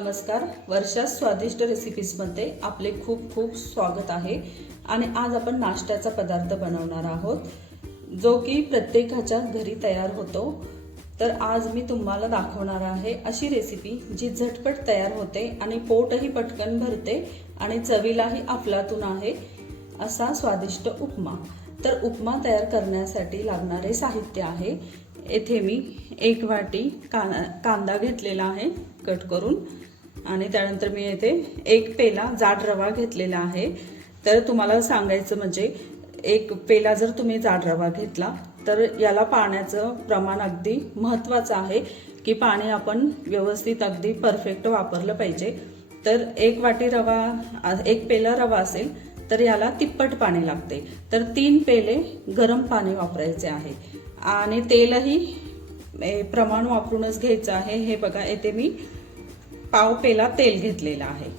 नमस्कार. वर्षा स्वादिष्ट रेसिपीजमध्ये आपले खूप खूप स्वागत आहे. आणि आज आपण नाश्त्याचा पदार्थ बनवणार आहोत जो की प्रत्येकाच्या घरी तयार होतो. तर आज मी तुम्हाला दाखवणार आहे अशी रेसिपी जी झटपट तयार होते आणि पोटही पटकन भरते आणि चवीलाही अफलातून आहे असा स्वादिष्ट उपमा. तर उपमा तयार करण्यासाठी लागणारे साहित्य आहे. येथे मी एक वाटी का कांदा घेतलेला आहे. कट करून आणि त्यानंतर मी येथे एक पेला जाड रवा घेतलेला आहे. तर तुम्हाला सांगायचं म्हणजे एक पेला जर तुम्ही जाड रवा घेतला तर याला पाण्याचं प्रमाण अगदी महत्त्वाचं आहे की पाणी आपण व्यवस्थित अगदी परफेक्ट वापरलं पाहिजे. तर एक वाटी रवा एक पेला रवा असेल तर याला तिप्पट पाणी लागते. तर तीन पेले गरम पाणी वापरायचे आहे. आणि तेलही ए, प्रमाण वापरूनच घ्यायचं आहे. हे बघा येथे मी पाव पेला तेल घेतलेलं आहे.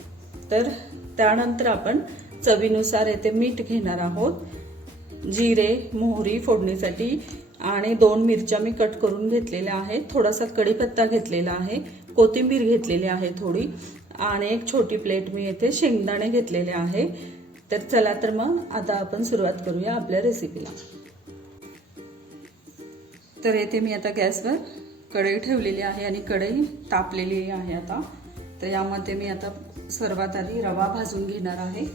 तर त्यानंतर आपण चवीनुसार येथे मीठ घेणार आहोत. जिरे मोहरी फोडणीसाठी आणि दोन मिरच्या मी कट करून घेतलेल्या आहेत. थोडासा कढीपत्ता घेतलेला आहे. कोथिंबीर घेतलेली आहे थोडी. आणि एक छोटी प्लेट मी येथे शेंगदाणे घेतलेले आहे. तर चला तर मग आता आपण सुरुवात करूया आपल्या रेसिपीला. तर येथे मी आता गॅसवर कढई ठेवलेली आहे आणि कढई तापलेली आहे आता. तर यामध्ये मी आता सर्वात आधी रवा भाजून घेणार आहे.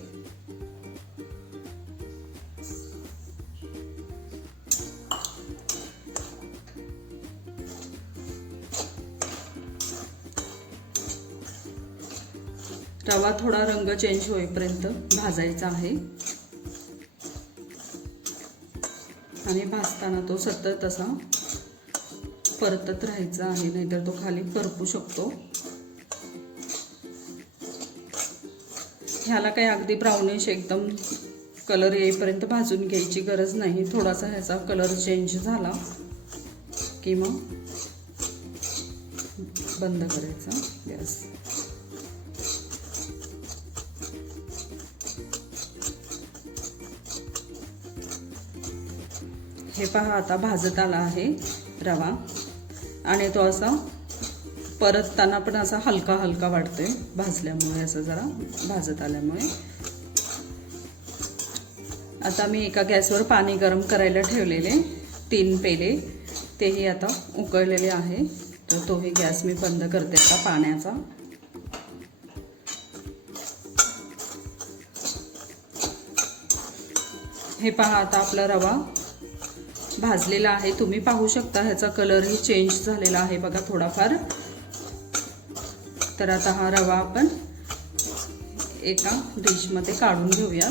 रवा थोडा रंग चेंज होईपर्यंत भाजायचा आहे. आणि भाजताना तो सतत असा परतत राहायचा आहे नाहीतर तो खाली करपू शकतो. ह्याला काही अगदी ब्राउनिश एकदम कलर येईपर्यंत भाजून घ्यायची गरज नाही. थोडासा ह्याचा कलर चेंज झाला की मग बंद करायचा. गॅस हे पहा आता भाजत आला आहे रवा. आणि तो असा परतताना पण असा हलका हलका वाटतोय भाजल्यामुळे असं जरा भाजत आल्यामुळे. आता मी एका गॅसवर पाणी गरम करायला ठेवलेले तीन पेले. तेही आता उकळलेले आहे. तर तोही गॅस मी बंद करते आता पाण्याचा. हे पहा आता आपला रवा भाजलेला आहे. तुम्ही पाहू शकता ह्याचा कलरही चेंज झालेला आहे. बघा थोडाफार. तर आता हा रवा आपण एका डिशमध्ये काढून घेऊया.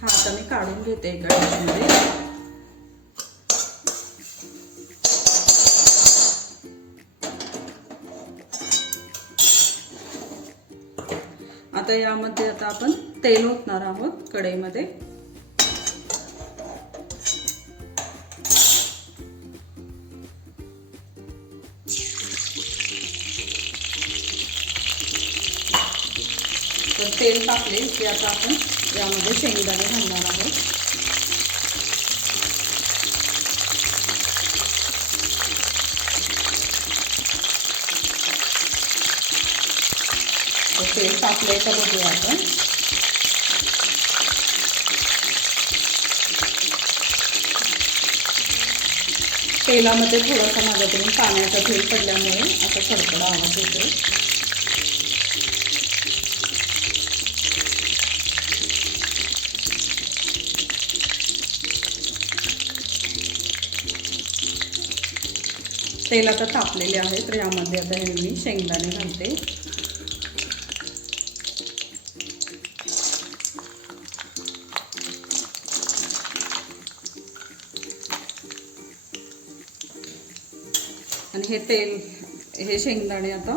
हा आता मी काढून घेते एका डिशमध्ये आता यामध्ये आता आपण तेल ओतणार आहोत कढईमध्ये. तेल टाकले की आता आपण यामध्ये शेंगदाणे घालणार आहोत. तेल टाकलंय का बघूया आपण. तेलामध्ये थोडासा माझ्याकडून पाण्याचा थेंब पडल्यामुळे असा खडखडा आवाज येतो तेल आता तापलेले आहे तर यामध्ये आता हे मी शेंगदाणे घालते. आणि हे तेल हे शेंगदाणे आता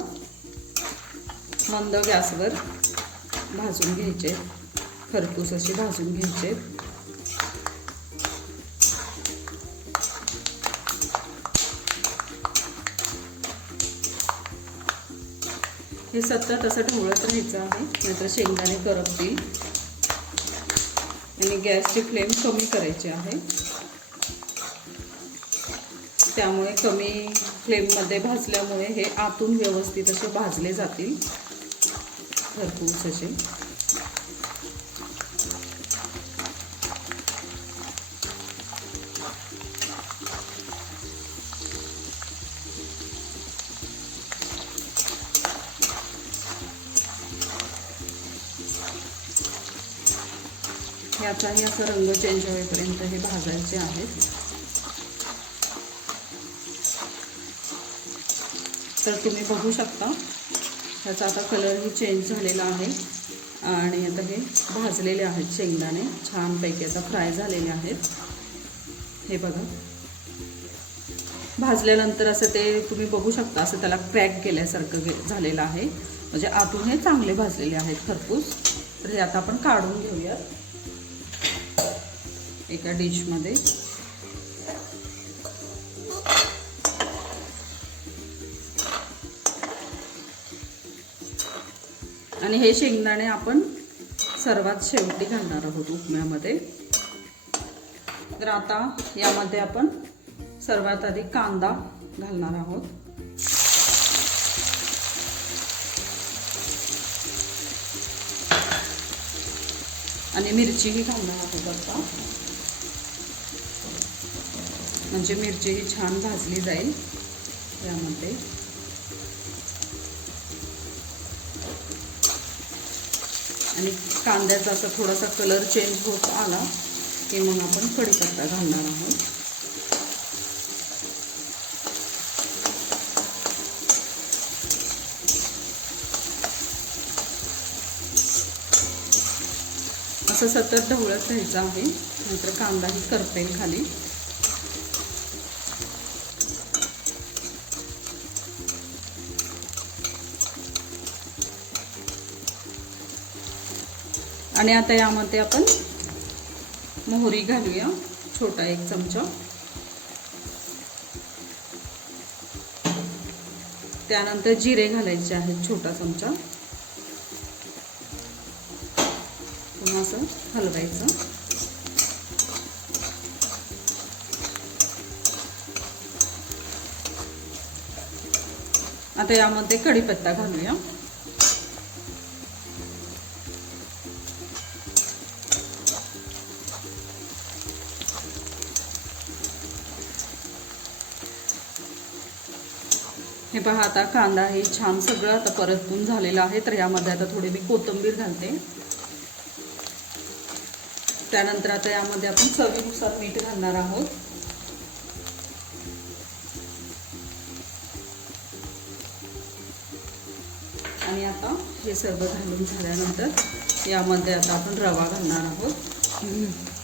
मंद गॅसवर भाजून घ्यायचे खरपूस असे भाजून घ्यायचे. हे सतत असं ढवळत राहायचं आहे. नाहीतर शेंगदाणे करपतील. आणि गॅसची फ्लेम कमी करायची आहे. त्यामुळे कमी फ्लेममध्ये भाजल्यामुळे हे आतून व्यवस्थित असे भाजले जातील. भरपूर असे. याचाही असा रंग चेंज होईपर्यंत हे भाजायचे आहेत. तर तुम्ही बघू शकता ह्याचा आता कलरही चेंज झालेला आहे. आणि आता हे भाजलेले आहेत शेंगदाणे. छानपैकी आता फ्राय झालेले आहेत. हे बघा. भाजल्यानंतर असं ते तुम्ही बघू शकता असं त्याला क्रॅक केल्यासारखं गे झालेलं आहे. म्हणजे आतून हे चांगले भाजलेले आहेत खरपूस. तर हे आता आपण काढून घेऊयात. एका डिशमध्ये आणि हे शेंगदाणे आपण सर्वात शेवटी घालणार आहोत उपम्यामध्ये. तर आता यामध्ये आपण सर्वात आधी कांदा घालणार आहोत. आणि मिरचीही घालणार आहोत आता. म्हणजे मिरची ही छान भाजली जाईल यामध्ये आणि कांद्याचा असा थोडासा कलर चेंज होत आला की मग आपण कढीपत्ता घालणार आहोत. असं सतत ढवळत राहायचं आहे. नंतर कांदाही करपेल खाली. आणि आता यामध्ये आपण मोहरी घालूया छोटा एक चमचा. त्यानंतर जिरे घालायचे आहेत छोटा चमचा. पुन्हा असं हलवायचं. आता यामध्ये कढीपत्ता घालूया. हे पहा आता कांदा हे छान सगळं आता परतून झालेलं आहे तर यामध्ये आता थोडी मी कोथिंबीर घालते. त्यानंतर आता यामध्ये आपण चवीनुसार मीठ घालणार आहोत. आणि आता हे सर्व घालून झाल्यानंतर यामध्ये आता आपण रवा घालणार आहोत.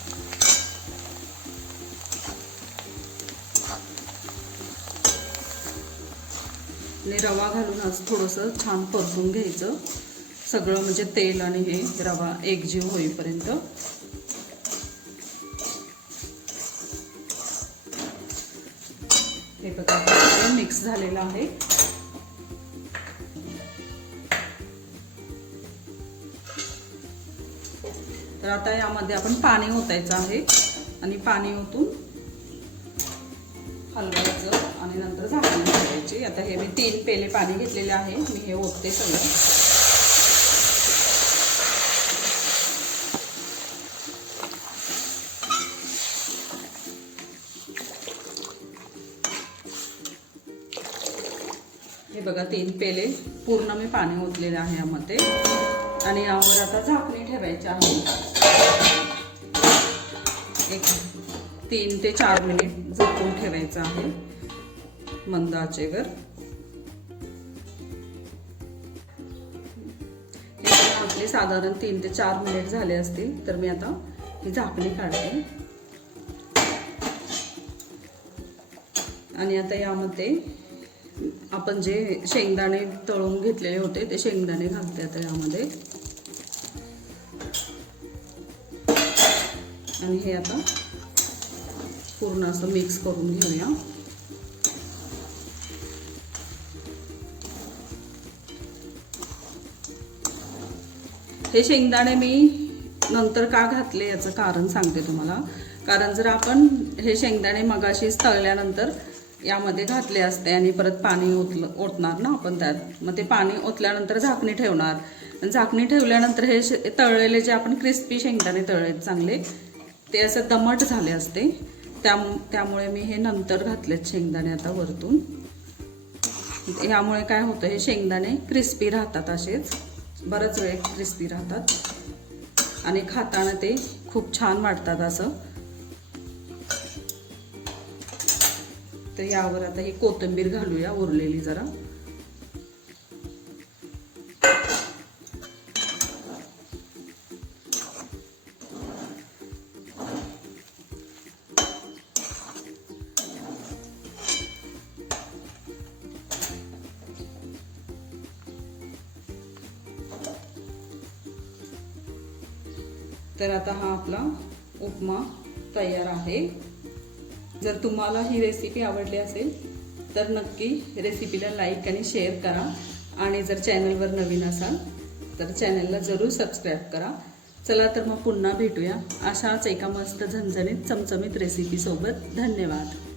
आणि रवा घालून असं थोडंसं छान परतून घ्यायचं. सगळं म्हणजे तेल आणि हे रवा एकजीव होईपर्यंत. हे बघा मिक्स झालेलं आहे. तर आता यामध्ये आपण पाणी ओतायचं आहे आणि पाणी ओतून हलवायचं आणि नंतर झाकायचं ठेवायची आता हे मी तीन पेले पाणी घेतलेले आहे. मी हे ओतते सगळं. हे बघा तीन पेले पूर्ण मी पाणी ओतलेले आहे यामध्ये. आणि यावर आता झाकणी ठेवायची आहे. एक तीन ते चार मिनिट झाकून ठेवायचं आहे. मंद आचेवर आपले साधारण तीन ते चार मिनिट झाले असतील तर मी आता ही झाकणी काढते. आणि आता यामध्ये आपण जे शेंगदाणे तळून घेतलेले होते ते शेंगदाणे घालते आता यामध्ये. आणि हे आता पूर्ण असं मिक्स करून घेऊया. हे शेंगदाणे मी नंतर का घातले याचं कारण सांगते तुम्हाला. कारण जर आपण हे शेंगदाणे मगाशीच तळल्यानंतर यामध्ये घातले असते आणि परत पाणी ओतलं ओतणार ना आपण त्यात मग ते पाणी ओतल्यानंतर झाकणी ठेवणार. झाकणी ठेवल्यानंतर हे शे- तळलेले जे आपण क्रिस्पी शेंगदाणे तळले चांगले ते असं दमट झाले असते. त्या त्यामुळे मी हे नंतर घातलेत शेंगदाणे आता वरतून. यामुळे काय होतं हे शेंगदाणे क्रिस्पी राहतात असेच. बराच वेळ क्रिस्पी राहतात. आणि खाताना ते खूप छान वाटतात असं. तर यावर आता ही कोथिंबीर घालूया उरलेली जरा. तर आता हा आपला उपमा तयार आहे. जर तुम्हाला ही रेसिपी आवडली असेल तर नक्की रेसिपीला लाईक आणि शेअर करा. आणि जर चॅनलवर नवीन असाल तर चॅनलला जरूर सबस्क्राईब करा. चला तर मग पुन्हा भेटूया. अशाच एका मस्त झणझणीत चमचमीत रेसिपीसोबत धन्यवाद.